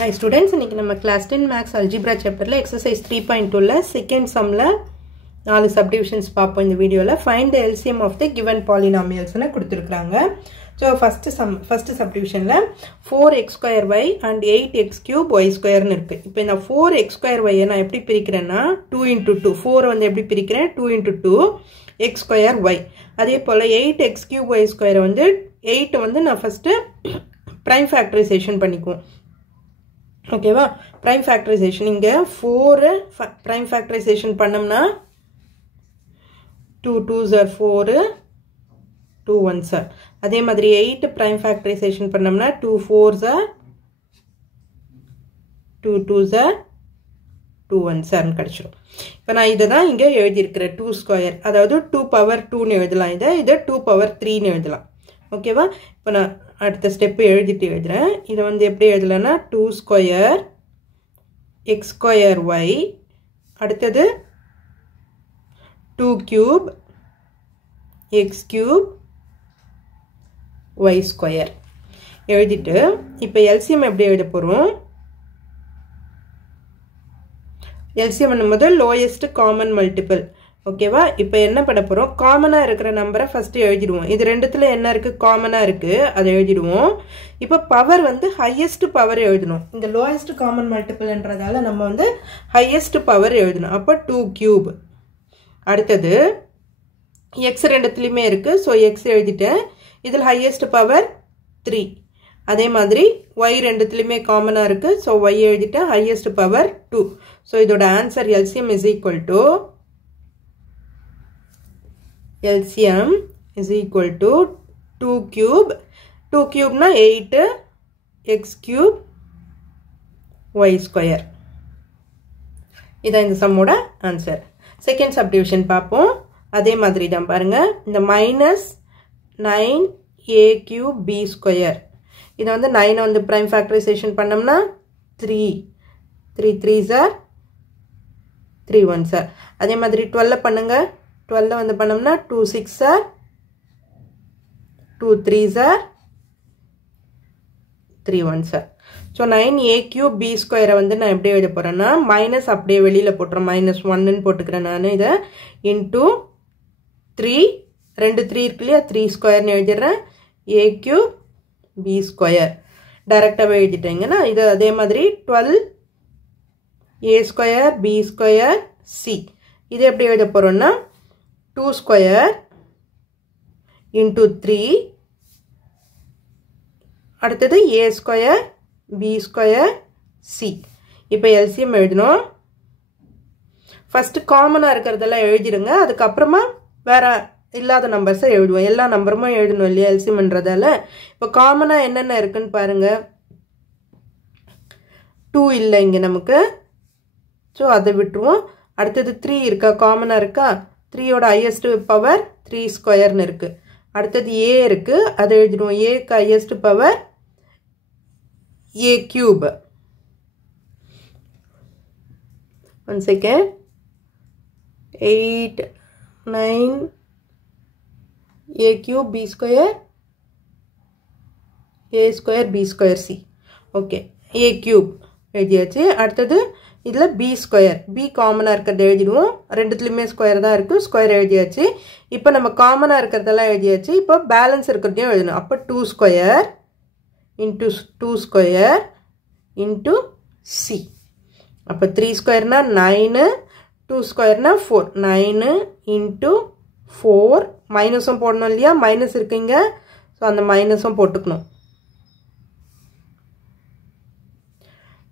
Hi students, இன்னைக்கு நம்ம class 10 maths algebra chapterல exercise 3.2ல second sumல 4 subdivisions பார்ப்போம் இந்த வீடியோல. Find the LCM of the given polynomials னு கொடுத்திருக்காங்க. So first subdivisionல 4x square y and 8x cube y square னு இருக்கு. இப்போ இந்த 4x square y நான் எப்படி பிரிக்கிறேன்னா 2 into 2. 4 வந்து எப்படி பிரிக்கிறேன் 2 into 2 x square y. அதே போல 8x cube y square வந்து 8 வந்து நான் first prime factorization பண்ணிக்குவோம். Okay va prime factorization inga 4 prime factorization பண்ணோம்னா 2 2s are 4 2 1s are அதே மாதிரி 8 prime factorization பண்ணோம்னா 2 4s are 2 2s are 2 1s are கிடைச்சிரும். இப்போ நான் இத தான் இங்க எழுதி இருக்கிறேன் 2 ஸ்கொயர் அதாவது 2 பவர் 2 னு எழுதலாம் இத 2 பவர் 3 னு எழுதலாம். ஓகேவா இப்போ நான் அடுத்த ஸ்டெப் எழுதுறேன் இது வந்து எப்படி எழுதலாம்னா 2 ஸ்கொயர் x ஸ்கொயர் y அடுத்து 2 cube x cube y square எழுதிட்டு இப்போ LCM எப்படி எழுத போறோம் LCM என்னும்போது lowest common multiple ஓகேவா இப்போ என்ன பண்ண போறோம் காமனா இருக்கிற நம்பரை ஃபர்ஸ்ட் எழுதிடுவோம் இது ரெண்டுத்துல என்ன இருக்கு காமனா இருக்கு அதை எழுதிடுவோம் இப்போ பவர் வந்து ஹையஸ்ட் பவர் எழுதணும் இந்த லோயஸ்ட் காமன் மல்டிபிள்ன்றதால நம்ம வந்து ஹையஸ்ட் பவர் எழுதணும் அப்ப 2 கியூப் அடுத்து x ரெண்டுத்துலயுமே இருக்கு சோ x எழுதிட்டேன் இதில் ஹையஸ்ட் பவர் 3 அதே மாதிரி y ரெண்டுத்துலயுமே காமனா இருக்கு சோ y எழுதிட்டேன் ஹையஸ்ட் பவர் 2 சோ இதோட answer LCM is equal to LCM is equal to 2 cube 2 cube na 8 x cube y square இதான் இந்த சம்மோட ஆன்சர் செகண்ட் சப்டிவிஷன் பார்ப்போம் அதே மாதிரி தான் பாருங்க இந்த -9a cube b square இது வந்து 9 வந்து prime factorization பண்ணோம்னா 3 3 3s are 3 1s are அதே மாதிரி 12 பண்ணுங்க 12 வந்து பண்ணோம்னா 2 6s are 2 3s are 3 1s are so 9a cube b square வந்து நான் எப்படி எழுத போறேன்னா மைனஸ் அப்படியே வெளியில போட்றேன் -1 ன்னு போட்டுக்கறேன் நான் இத into 3 ரெண்டு 3 இருக்கு இல்லையா 3 ஸ்கொயர் னு எழுதிறேன் a cube b square டைரக்டாவே எழுதிட்டேங்கன்னா இது அதே மாதிரி 12 a square b square c இது எப்படி எழுத போறோம்னா 2 square into 3 அடுத்தது a square b square c இப்போ LCM எழுதணும் ஃபர்ஸ்ட் காமனா இருக்குறதெல்லாம் எழுதிடுங்க அதுக்கு அப்புறமா வேற இல்லாத நம்பர்ஸ் எழுதுவோம் எல்லா நம்பரும் எழுதணும் இல்லையா LCM ன்றதால இப்போ காமனா என்னென்ன இருக்குன்னு பாருங்க 2 இல்ல இங்க நமக்கு சோ அதை விட்டுருவோம் அடுத்து 3 இருக்கா காமனா இருக்கா 3 ஓட highest power 3 square னு இருக்கு அடுத்து a இருக்கு அதை எழுதிடுவோம் a க்கு highest power a cube one second 8 9 a cube b square a square b square c okay a cube எழுதியாச்சு அடுத்து இதுல b ஸ்கொயர் b காமனா இருக்கிறத எழுதிடுவோம் ரெண்டுத்துலயுமே ஸ்கொயர் தான் இருக்கு ஸ்கொயர் எழுதியாச்சு இப்போ நம்ம காமனா இருக்கிறதெல்லாம் எழுதியாச்சு இப்போ பேலன்ஸ் இருக்கிறதையும் எழுதணும் அப்ப 2 square into 2 square into c அப்ப 3 ஸ்கொயர்னா 9 2 ஸ்கொயர்னா 4 9 into 4 மைனஸும் போடணும் இல்லையா மைனஸ் இருக்குங்க சோ அந்த மைனஸும் போட்டுக்கணும்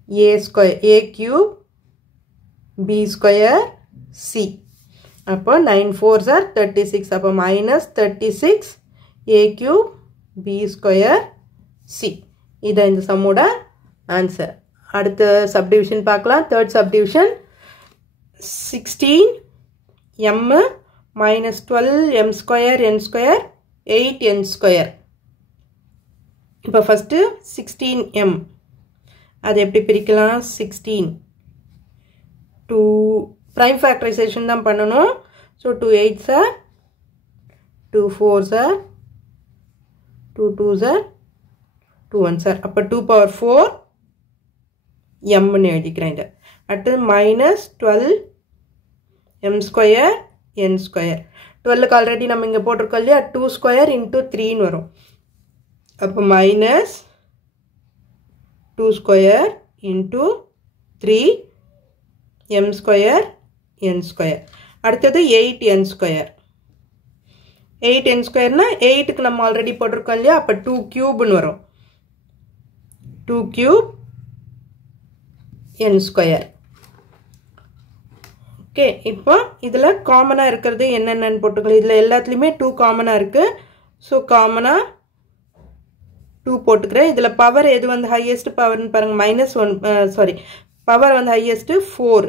a square a cube b square c அப்போ 9 4s are 36 அப்போ -36 a cube b square c இதான் இந்த சம்மோட ஆன்சர் அடுத்த சப்டிவிஷன் பார்க்கலாம் third subdivision 16 m -12 m square n square 8 n square இப்போ ஃபர்ஸ்ட் 16 m அது எப்படி பிரிக்கலாம் 16 2 prime factorization தான் பண்ணனும் so 2 8s are 2 4s are 2 2s are 2 1s are அப்ப 2 power 4 mன்னு எழுதிக்கிறேன் இதை. அடுத்தது minus 12 m square n square. 12க்கு already நம்ம இங்கே போட்டிருக்கோம் இல்லையா, 2 ஸ்கொயர் இன்ட்டு 3ன்னு வரும். அப்போ minus 2 square into 3 m square n square. அடுத்தது 8n ஸ்கொயர். 8n ஸ்கொயர்னா 8க்கு நம்ம ஆல்ரெடி போட்டிருக்கோம் இல்லையா, அப்போ 2 கியூப்னு வரும். 2 கியூப் n ஸ்கொயர். ஓகே, இப்போ இதில் காமனாக இருக்கிறது என்னென்னு போட்டுக்கலாம். இதில் எல்லாத்துலேயுமே 2 காமனாக இருக்குது. ஸோ காமனாக 2 போட்டுக்கிறேன். இதில் பவர் எது வந்து ஹையஸ்ட் பவர்னு பாருங்கள், -1 பவர் வந்து ஹையஸ்ட்டு 4.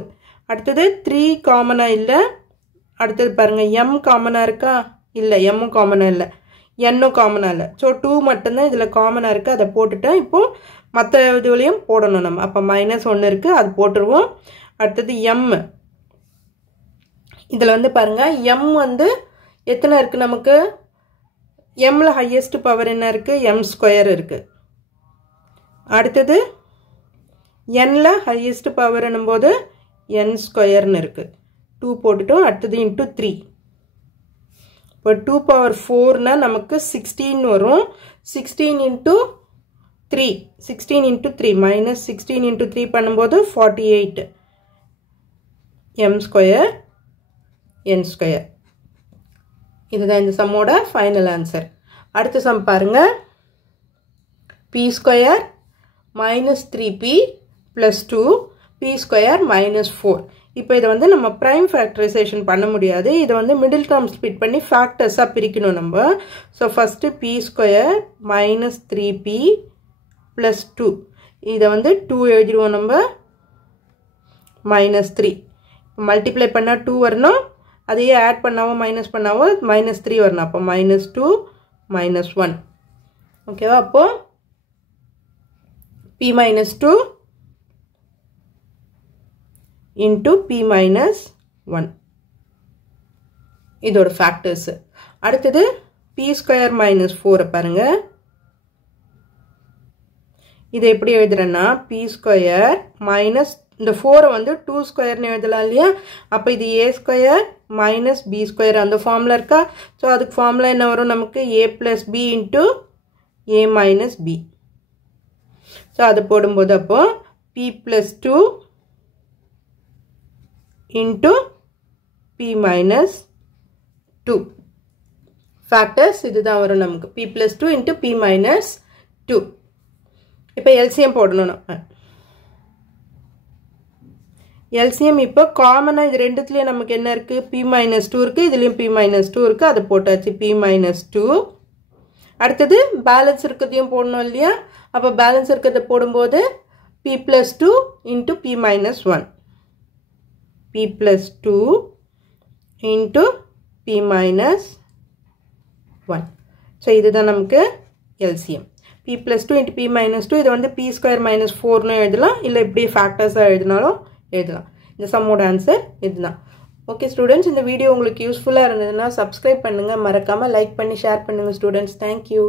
அடுத்தது 3 காமனாக இல்லை. அடுத்தது பாருங்கள் m காமனாக இருக்கா, இல்லை எம்மும் காமனாக இல்லை, என்னும் காமனாக இல்லை. ஸோ 2 மட்டும்தான் இதில் காமனாக இருக்குது, அதை போட்டுட்டேன். இப்போது மற்ற இதுலேயும் போடணும் நம்ம. அப்போ -1 இருக்குது, அது போட்டுருவோம். அடுத்தது m. இதில் வந்து பாருங்கள் m வந்து எத்தனை இருக்குது நமக்கு, mல ஹையஸ்ட் பவர் என்ன இருக்குது, m ஸ்கொயர் இருக்குது. அடுத்தது nல ஹையஸ்ட் பவர் என்னும்போது n ஸ்கொயர்னு இருக்குது. 2 போட்டுட்டோம். அடுத்தது இன்ட்டு 3. இப்போ 2 பவர் 4னா நமக்கு 16 வரும். 16 இன்ட்டு 3, 16 இன்ட்டு 3 மைனஸ் 16 இன்ட்டு 3 பண்ணும்போது 48 m ஸ்கொயர் n ஸ்கொயர். இதுதான் இந்த சம்மோட ஃபைனல் ஆன்சர். அடுத்த சம் பாருங்க, p square minus 3p plus 2 p square minus 4. இப்போ இதை வந்து நம்ம ப்ரைம் ஃபேக்டரைசேஷன் பண்ண முடியாது. இதை வந்து மிடில் டேர்ம் ஸ்பிட் பண்ணி ஃபேக்டர்ஸாக பிரிக்கணும் நம்ம. So first p square minus 3p plus 2, இதை வந்து 2 எழுதிடுவோம் நம்ம, மைனஸ் 3. மல்டிப்ளை பண்ணால் 2 வரணும், அதையே ஆட் பண்ணாவும் மைனஸ் பண்ணாவும் -3 வரணும். அப்போ -2 -1. ஓகேவா, அப்போது p minus 2 into p minus 1. இதோட ஃபேக்டர்ஸ். அடுத்தது p ஸ்கொயர் மைனஸ் 4 பாருங்க. இதை எப்படி எழுதுறேன்னா, p ஸ்கொயர் மைனஸ் இந்த 4 வந்து 2 ஸ்கொயர்னு எழுதலாம் இல்லையா. அப்போ இது a square minus b square அந்த ஃபார்முலா இருக்கா. ஸோ அதுக்கு ஃபார்முலா என்ன வரும் நமக்கு, a plus b into a minus b. So அது போடும்போது அப்போ p plus 2 into p minus 2 factors இதுதான் வரும் நமக்கு, p plus 2 into p minus 2. இப்போ எல்சிஎம் போடணும் நம்ம. எல்சிஎம் இப்போ காமனாக இது ரெண்டுத்துலேயும் நமக்கு என்ன இருக்குது, p மைனஸ் 2 இருக்குது, இதுலேயும் p மைனஸ் 2 இருக்குது, அதை போட்டாச்சு p மைனஸ் 2. அடுத்தது பேலன்ஸ் இருக்கிறதையும் போடணும் இல்லையா. அப்போ பேலன்ஸ் இருக்கிறத போடும்போது p plus 2 into p minus 1, p plus 2 into p minus 1. So இதுதான் நமக்கு LCM. p plus 2 into p minus 2, இதை வந்து p ஸ்கொயர் மைனஸ் 4னு எழுதலாம், இல்லை இப்படி ஃபேக்டர்ஸாக எழுதினாலும் எழுதலாம். இந்த சம்மோட ஆன்சர் இதுதான். ஓகே ஸ்டூடெண்ட்ஸ், இந்த வீடியோ உங்களுக்கு யூஸ்ஃபுல்லாக இருந்ததுன்னா சப்ஸ்கிரைப் பண்ணுங்கள், மறக்காமல் லைக் பண்ணி ஷேர் பண்ணுங்கள் ஸ்டூடெண்ட்ஸ். தேங்க்யூ.